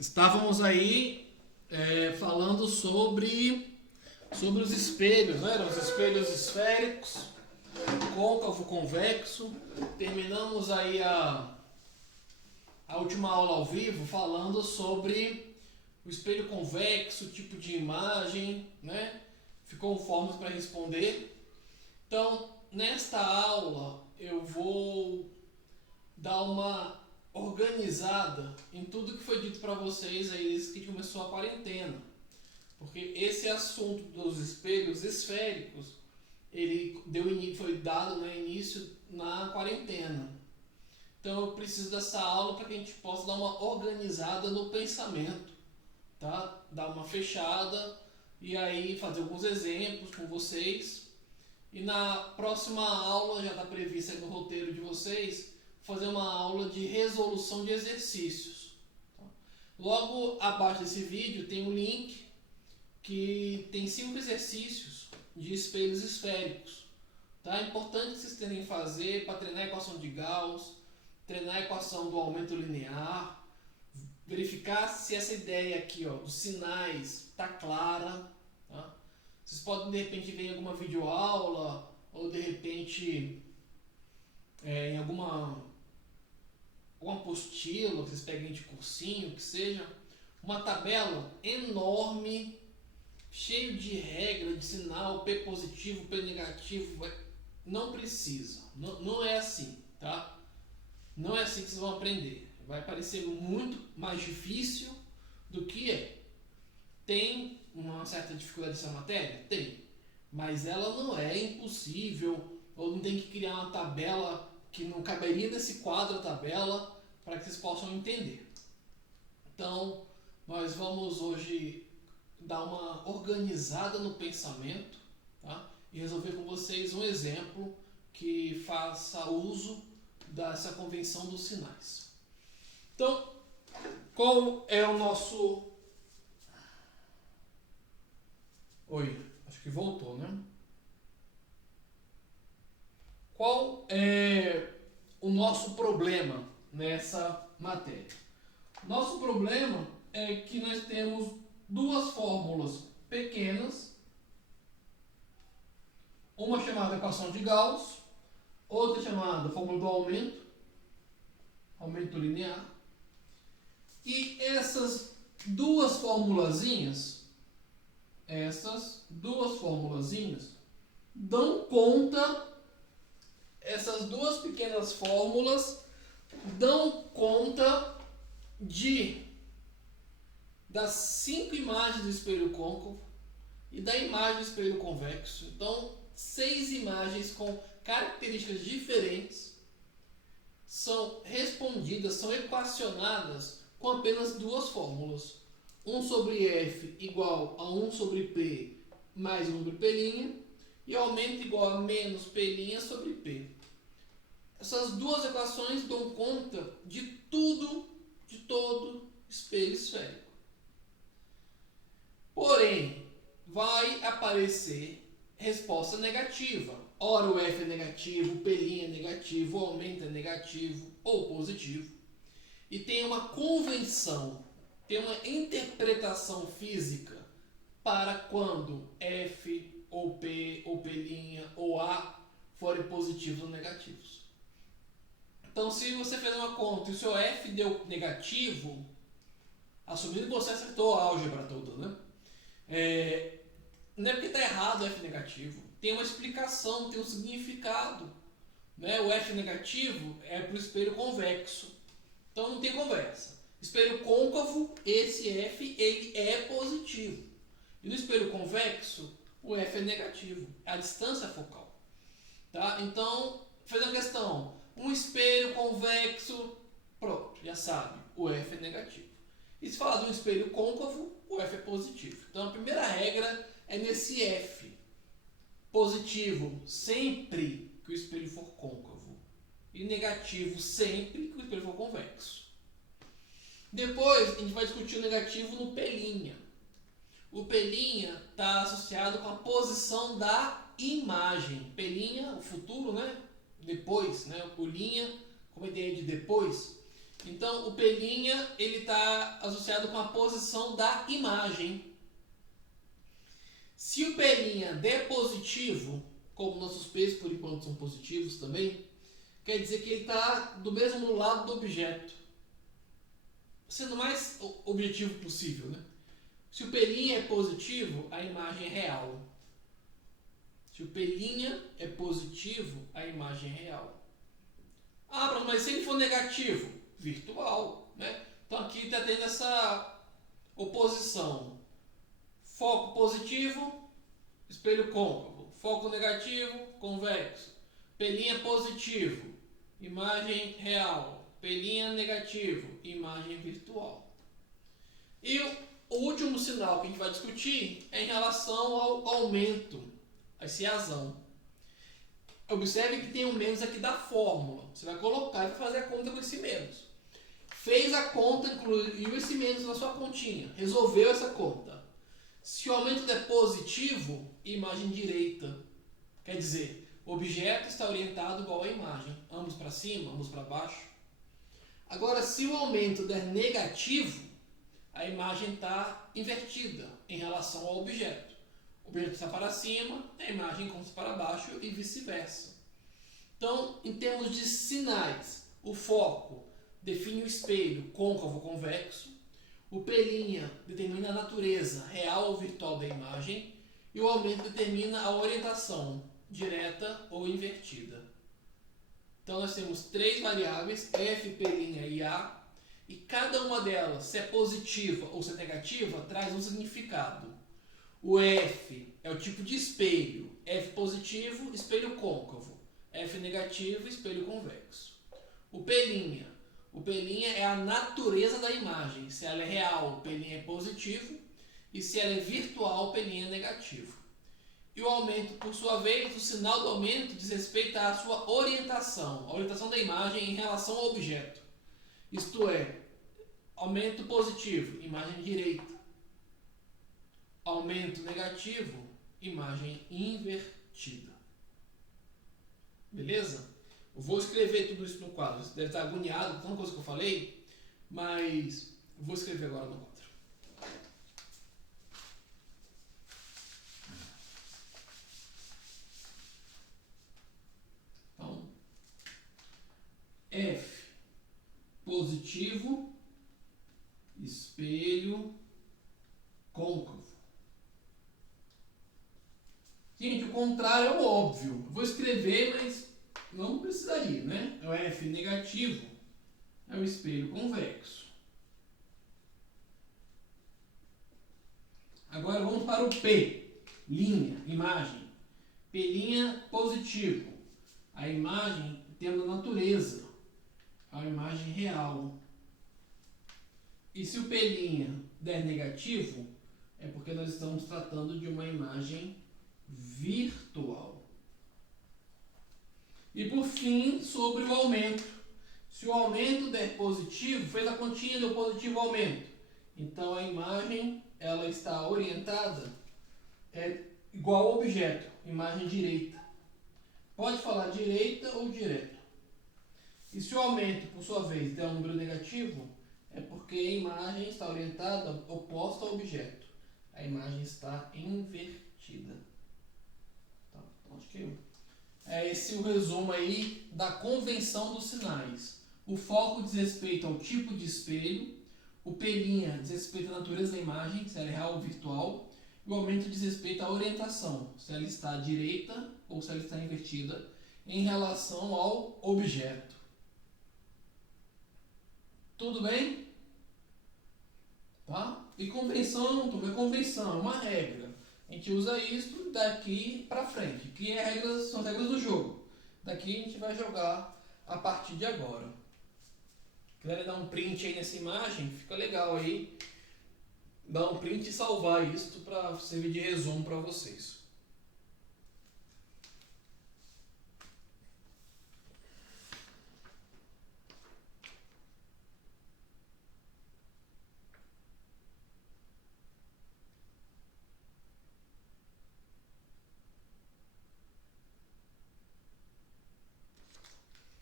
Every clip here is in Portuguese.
Estávamos aí falando sobre os espelhos, né? Os espelhos esféricos, côncavo, convexo. Terminamos aí a última aula ao vivo falando sobre o espelho convexo, tipo de imagem, né? Ficou formas para responder. Então, nesta aula eu vou dar uma organizada em tudo que foi dito para vocês aí desde que começou a quarentena. Porque esse assunto dos espelhos esféricos, ele foi dado, né, início na quarentena. Então eu preciso dessa aula para que a gente possa dar uma organizada no pensamento, tá? Dar uma fechada e aí fazer alguns exemplos com vocês. E na próxima aula, já está prevista aí no roteiro de vocês, fazer uma aula de resolução de exercícios. Logo abaixo desse vídeo tem um link que tem 5 exercícios de espelhos esféricos. Tá? É importante que vocês tentem fazer para treinar a equação de Gauss, treinar a equação do aumento linear, verificar se essa ideia aqui, ó, dos sinais está clara. Tá? Vocês podem de repente ver em alguma videoaula ou de repente em alguma apostila que vocês peguem de cursinho, que seja, uma tabela enorme, cheio de regra, de sinal, P positivo, P negativo. Não precisa, não é assim, tá? Não é assim que vocês vão aprender. Vai parecer muito mais difícil do que é. Tem uma certa dificuldade nessa matéria? Tem. Mas ela não é impossível, ou não tem que criar uma tabela que não caberia nesse quadro a tabela para que vocês possam entender. Então, nós vamos hoje dar uma organizada no pensamento, tá? E resolver com vocês um exemplo que faça uso dessa convenção dos sinais. Então, qual é o nosso... Oi, acho que voltou, né? Qual é o nosso problema nessa matéria? Nosso problema é que nós temos duas fórmulas pequenas, uma chamada equação de Gauss, outra chamada fórmula do aumento linear. E essas duas formulazinhas dão conta, essas duas pequenas fórmulas dão conta das 5 imagens do espelho côncavo e da imagem do espelho convexo. Então, 6 imagens com características diferentes são respondidas, são equacionadas com apenas duas fórmulas. 1 sobre F igual a 1 sobre P mais 1 sobre P', e aumento igual a menos P' sobre P. Essas duas equações dão conta de tudo, de todo espelho esférico. Porém, vai aparecer resposta negativa. Ora o F é negativo, o P' é negativo, o aumento é negativo ou positivo. E tem uma convenção, tem uma interpretação física para quando F ou P ou P' ou A forem positivos ou negativos. Então, se você fez uma conta e o seu F deu negativo, assumindo que você acertou a álgebra toda, né? Não é porque está errado o F negativo. Tem uma explicação, tem um significado. Né? O F negativo é para o espelho convexo. Então não tem conversa. Espelho côncavo, esse F ele é positivo. E no espelho convexo, o F é negativo. É a distância focal. Tá? Então, fez a questão. Um espelho convexo, pronto, já sabe. O F é negativo. E se falar de um espelho côncavo, o F é positivo. Então a primeira regra é nesse F. Positivo sempre que o espelho for côncavo. E negativo sempre que o espelho for convexo. Depois a gente vai discutir o negativo no P'. O P' está associado com a posição da imagem. P', o futuro, né? Depois, né? O linha, como a ideia de depois. Então, o P' ele está associado com a posição da imagem. Se o P' der positivo, como nossos P's por enquanto são positivos também, quer dizer que ele está do mesmo lado do objeto. Sendo o mais objetivo possível, né? Se o P' é positivo, a imagem é real. Se o P' é positivo, a imagem é real. Ah, mas se ele for negativo, virtual, né? Então aqui está tendo essa oposição. Foco positivo, espelho côncavo. Foco negativo, convexo. P' positivo, imagem real. P' negativo, imagem virtual. E o último sinal que a gente vai discutir é em relação ao aumento, esse azão. Observe que tem um menos aqui da fórmula. Você vai colocar e vai fazer a conta com esse menos. Fez a conta, incluiu esse menos na sua continha. Resolveu essa conta. Se o aumento é positivo, imagem direita. Quer dizer, o objeto está orientado igual à imagem. Ambos para cima, ambos para baixo. Agora, se o aumento der negativo, a imagem está invertida em relação ao objeto. O objeto está para cima, a imagem consta para baixo e vice-versa. Então, em termos de sinais, o foco define o espelho côncavo ou convexo, o P' determina a natureza real ou virtual da imagem e o aumento determina a orientação, direta ou invertida. Então, nós temos três variáveis, F, P' e A, e cada uma delas, se é positiva ou se é negativa, traz um significado. O F é o tipo de espelho. F positivo, espelho côncavo. F negativo, espelho convexo. O P'. O P' é a natureza da imagem. Se ela é real, o P' é positivo. E se ela é virtual, o P' é negativo. E o aumento, por sua vez, o sinal do aumento diz respeito à sua orientação. A orientação da imagem em relação ao objeto. Isto é, aumento positivo, imagem direita. Aumento negativo, imagem invertida. Beleza? Eu vou escrever tudo isso no quadro. Você deve estar agoniado com tanta coisa que eu falei, mas eu vou escrever agora no quadro. Então, F positivo, espelho côncavo. Gente, o contrário é o óbvio. Eu vou escrever, mas não precisaria, né? O F negativo é o espelho convexo. Agora vamos para o P, linha, imagem. P' positivo. A imagem tendo a natureza, a imagem real. E se o P' der negativo, é porque nós estamos tratando de uma imagem virtual. E por fim, sobre o aumento. Se o aumento der positivo, fez a continha, deu positivo aumento. Então a imagem ela está orientada igual ao objeto, imagem direita. Pode falar direita ou direta. E se o aumento, por sua vez, der um número negativo, é porque a imagem está orientada oposta ao objeto. A imagem está invertida. Tá? Então, acho que é esse o resumo aí da convenção dos sinais. O foco diz respeito ao tipo de espelho, o P' diz respeito à natureza da imagem, se ela é real ou virtual, e o aumento diz respeito à orientação, se ela está à direita ou se ela está invertida, em relação ao objeto. Tudo bem? Tá? E convenção, turma, é convenção, é uma regra. A gente usa isso daqui para frente, que são as regras do jogo. Daqui a gente vai jogar a partir de agora. Se quiserem dar um print aí nessa imagem, fica legal aí. Dar um print e salvar isso para servir de resumo para vocês.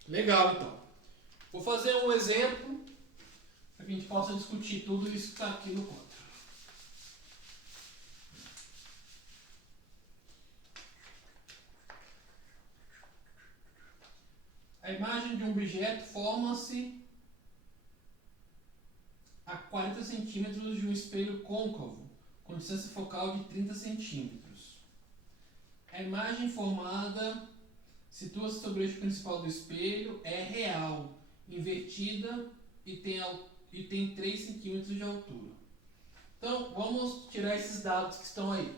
Legal, então. Vou fazer um exemplo para que a gente possa discutir tudo isso que está aqui no quadro. A imagem de um objeto forma-se a 40 centímetros de um espelho côncavo, com distância focal de 30 centímetros. A imagem formada situa-se sobre o eixo principal do espelho, é real, invertida e tem 3 centímetros de altura. Então, vamos tirar esses dados que estão aí.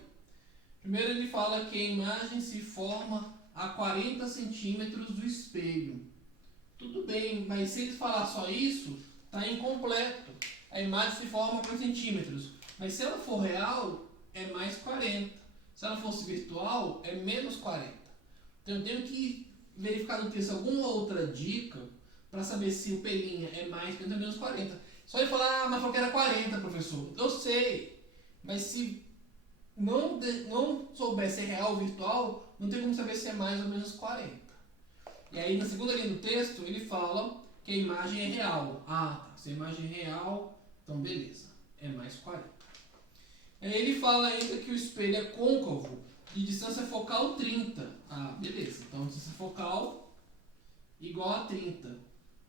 Primeiro ele fala que a imagem se forma a 40 centímetros do espelho. Tudo bem, mas se ele falar só isso, está incompleto. A imagem se forma a 40 centímetros. Mas se ela for real, é mais 40. Se ela fosse virtual, é menos 40. Então eu tenho que verificar no texto alguma outra dica para saber se o pelinha é mais 40 ou menos 40. Só ele falar, mas falou que era 40, professor. Eu sei, mas se não souber se é real ou virtual, não tem como saber se é mais ou menos 40. E aí na segunda linha do texto ele fala que a imagem é real. Ah, tá. Se a imagem é real, então beleza, é mais 40. Aí ele fala ainda que o espelho é côncavo de distância focal 30. Ah, beleza, então distância focal igual a 30.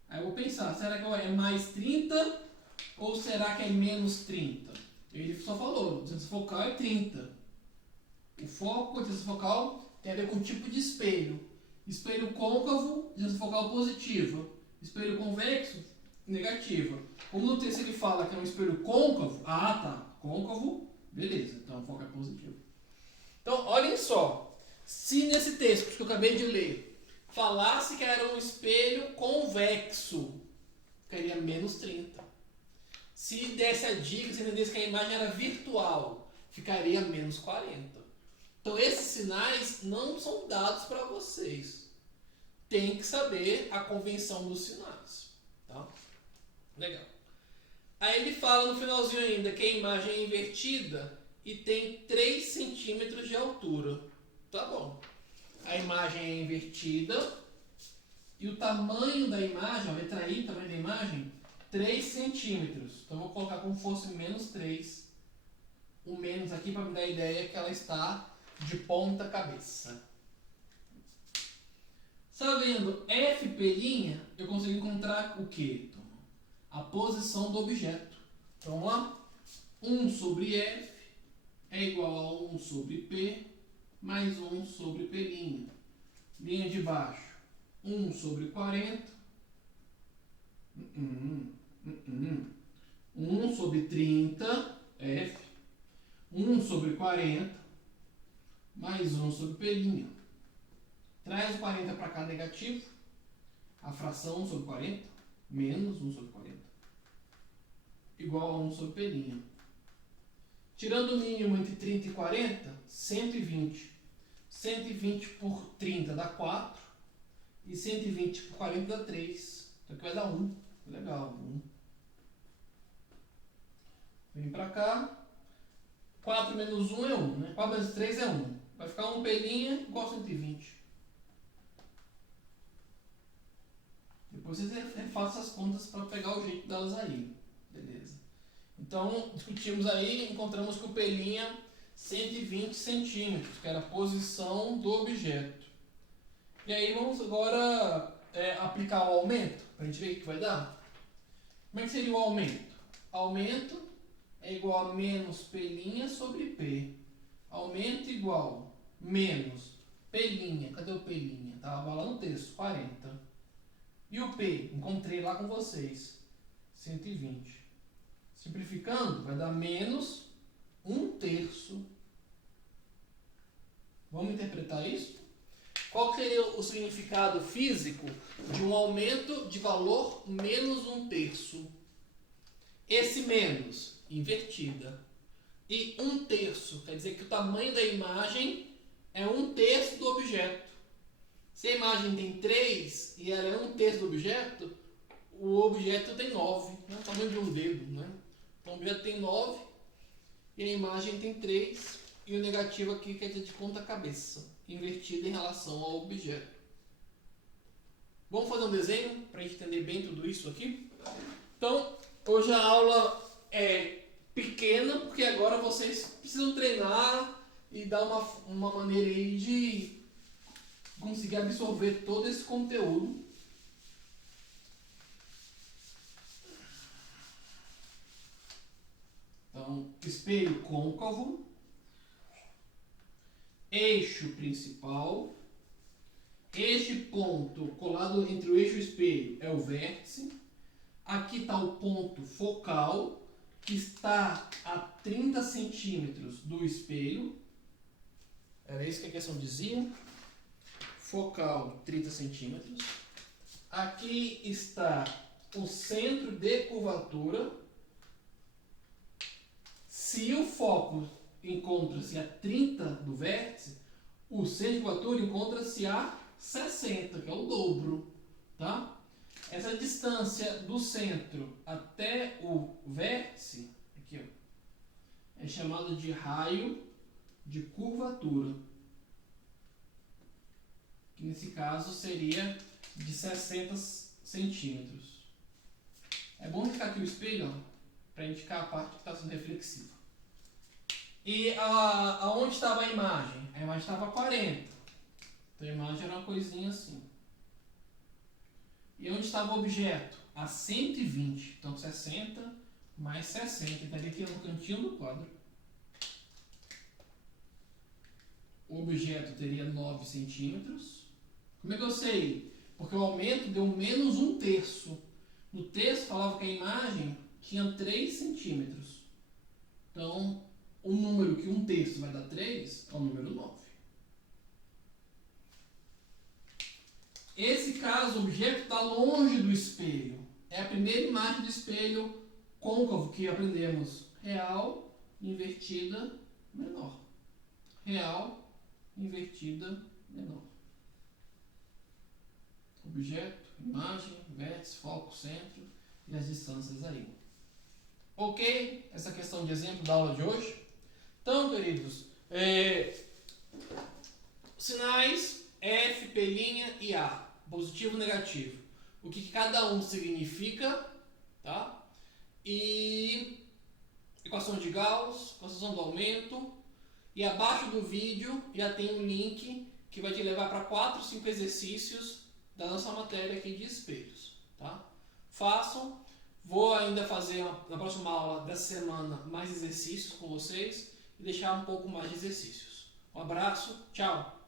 Aí eu vou pensar, será que é mais 30 ou será que é menos 30? Ele só falou, distância focal é 30. O foco, a distância focal, tem a ver com o tipo de espelho. Espelho côncavo, distância focal positiva. Espelho convexo, negativa. Como no texto ele fala que é um espelho côncavo, ah tá, côncavo, beleza, então o foco é positivo. Então, olhem só, se nesse texto que eu acabei de ler, falasse que era um espelho convexo, ficaria menos 30. Se desse a dica, se entendesse que a imagem era virtual, ficaria menos 40. Então, esses sinais não são dados para vocês. Tem que saber a convenção dos sinais. Tá? Legal. Aí ele fala no finalzinho ainda que a imagem é invertida e tem 3 centímetros de altura. Tá bom. A imagem é invertida e o tamanho da imagem, a letra I, o tamanho da imagem, 3 centímetros. Então eu vou colocar como se fosse menos 3. O menos aqui para me dar a ideia que ela está de ponta cabeça. Sabendo F', eu consigo encontrar o quê? A posição do objeto. Então vamos lá. 1 sobre F é igual a 1 sobre P mais 1 sobre P'. Linha de baixo. 1 sobre 40. 1 sobre 30, F. 1 sobre 40, mais 1 sobre P'. Traz o 40 para cá negativo. A fração 1 sobre 40, menos 1 sobre 40, igual a 1 sobre P'. Tirando o mínimo entre 30 e 40, 120. 120 por 30 dá 4. E 120 por 40 dá 3. Então aqui vai dar 1. Legal, 1. Vem pra cá. 4 menos 1 é 1, né? 4 menos 3 é 1. Vai ficar 1 pelinha igual a 120. Depois vocês refaçam as contas para pegar o jeito delas aí. Beleza. Então, discutimos aí, encontramos que o pelinha 120 centímetros, que era a posição do objeto. E aí vamos agora aplicar o aumento, para a gente ver o que vai dar. Como é que seria o aumento? Aumento é igual a menos pelinha sobre P. Aumento igual menos pelinha. Cadê o pelinha? Estava lá no texto, 40. E o P? Encontrei lá com vocês, 120. Simplificando, vai dar menos 1/3. Vamos interpretar isso? Qual seria o significado físico de um aumento de valor menos 1/3? Esse menos, invertida. E 1/3, quer dizer que o tamanho da imagem é 1/3 do objeto. Se a imagem tem 3 e ela é 1/3 do objeto, o objeto tem 9, né? O tamanho de um dedo, né? Então o objeto tem 9 e a imagem tem 3, e o negativo aqui quer dizer de ponta cabeça, invertida em relação ao objeto. Vamos fazer um desenho para a gente entender bem tudo isso aqui? Então, hoje a aula é pequena, porque agora vocês precisam treinar e dar uma maneira aí de conseguir absorver todo esse conteúdo. Então, espelho côncavo, eixo principal, este ponto colado entre o eixo e o espelho é o vértice. Aqui está o ponto focal, que está a 30 centímetros do espelho. Era isso que a questão dizia. Focal 30 centímetros. Aqui está o centro de curvatura. Se o foco encontra-se a 30 do vértice, o centro de curvatura encontra-se a 60, que é o dobro, tá? Essa distância do centro até o vértice, aqui, ó, é chamada de raio de curvatura, que nesse caso seria de 60 centímetros. É bom ficar aqui o espelho, para indicar a parte que está sendo reflexiva. E aonde estava a imagem? A imagem estava a 40. Então a imagem era uma coisinha assim. E onde estava o objeto? A 120. Então 60 mais 60. Estaria aqui no cantinho do quadro. O objeto teria 9 centímetros. Como é que eu sei? Porque o aumento deu menos 1/3. No texto falava que a imagem tinha 3 centímetros. Então, o número que 1/3 vai dar 3 é o número 9. Esse caso, o objeto está longe do espelho. É a primeira imagem do espelho côncavo que aprendemos. Real, invertida, menor. Real, invertida, menor. Objeto, imagem, vértice, foco, centro e as distâncias aí. Ok? Essa questão de exemplo da aula de hoje. Então, queridos, sinais F, P' e A, positivo e negativo. O que cada um significa, tá? E equação de Gauss, equação do aumento. E abaixo do vídeo já tem um link que vai te levar para 4, 5 exercícios da nossa matéria aqui de espelhos, tá? Façam. Vou ainda fazer na próxima aula dessa semana mais exercícios com vocês e deixar um pouco mais de exercícios. Um abraço, tchau!